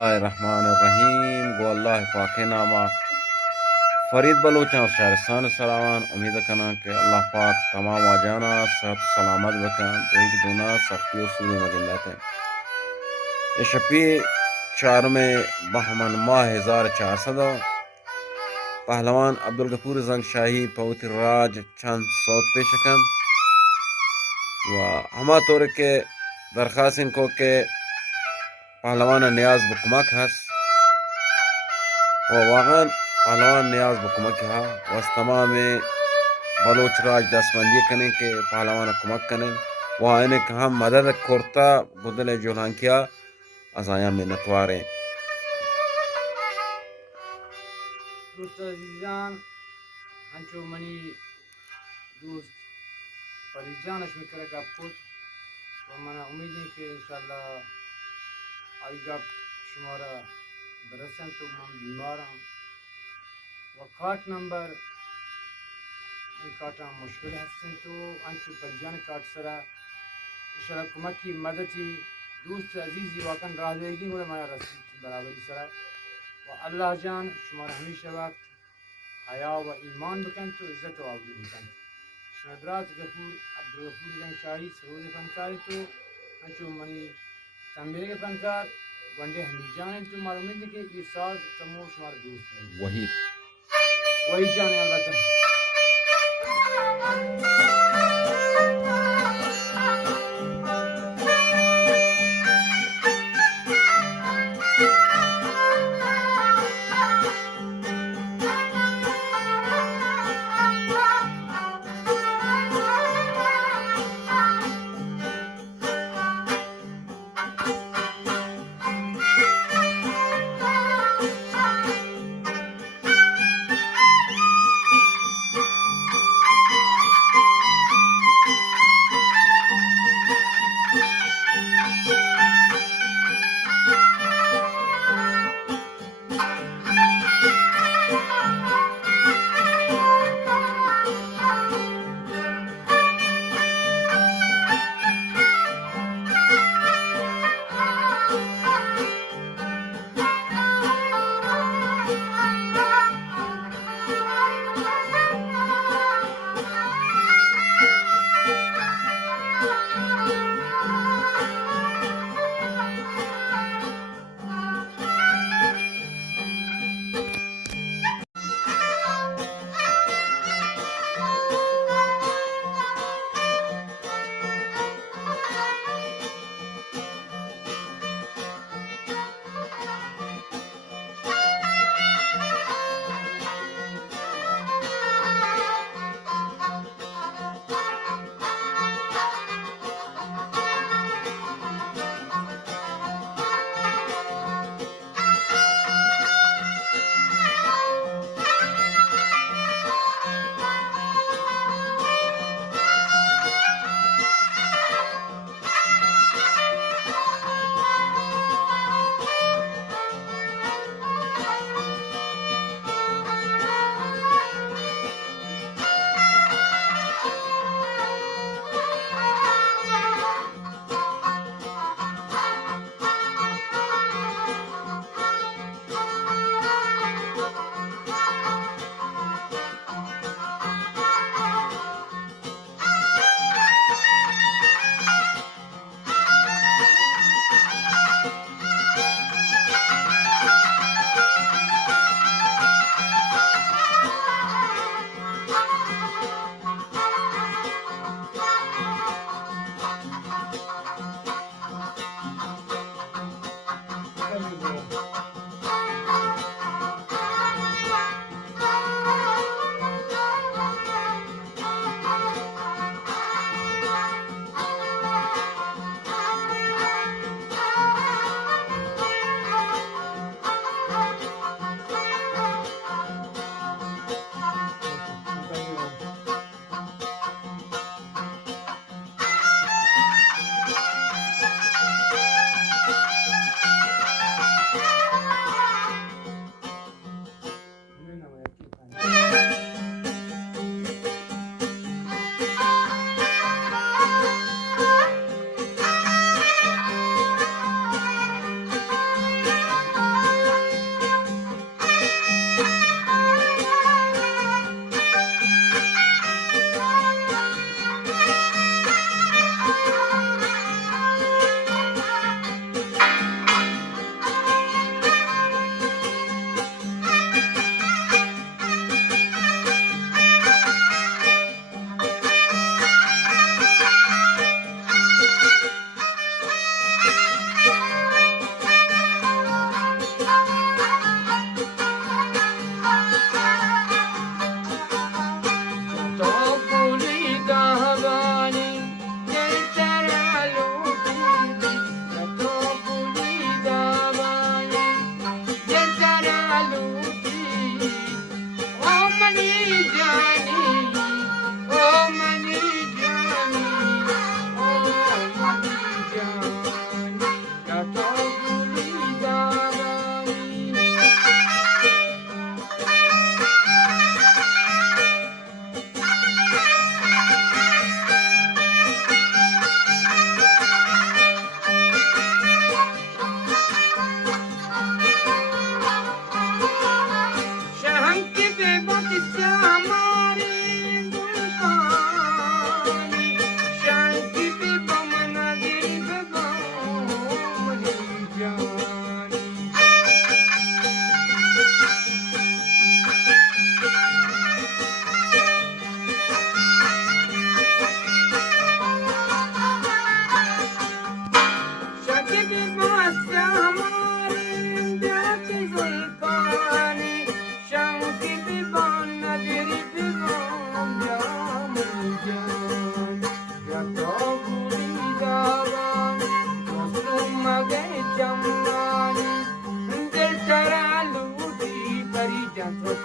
रहीम गो अल्लाह पाक नामा फरीद बलोचां शहरस्तान सरावान उम्मीद कना कि अल्लाह पाक तमाम वाजाना सब सलामत बकन तो हिच गुना सख्ती सूरी मगिन रहते ये शपी 4 में बहमन माह 1400 पहलवान अब्दुल गफूर जंग शाही पवित्र राज चंद सौत पेशकन व हमा तौर के दरखास्त इनको के पहलवान नियाज बुकमक हस व वागन पहलवान नियाज बुकमक हा वस तमाम बलोच राज दसमंदी कने के पहलवान कुमक कने वहाँ इन्हें हम मदद कोरता बुदले जुलान किया अजाया मिन्नतवारे दोस्त अजीजान हंचो मनी दोस्त परिजानश में करेगा पुट और मना उम्मीद है कि इंशाल्लाह आएगा शुमारा बरसन तो हम बीमार हैं वकाट नंबर काटा मुश्किल हसन तो अंचु परिजान काट सरा इंशाल्लाह कुमक की मदद ही दोस्त अजीज़ी वाकन राह देगी और हमारा रसूल बराबरी सरा व अल्लाह जान शुमारा हमेशा वक्त हया व ईमान बकन तो इज्जत व आबरू बकन शहबरात गफूर अब्दुल गफूर जंग शाही सरोज फनकार तो अंचु मनी तंबेरे के फनकार वनडे हमीद जान तो मालूम है कि ये साज तमो शुमार दोस्त वही जाने अलबत्ता انتظار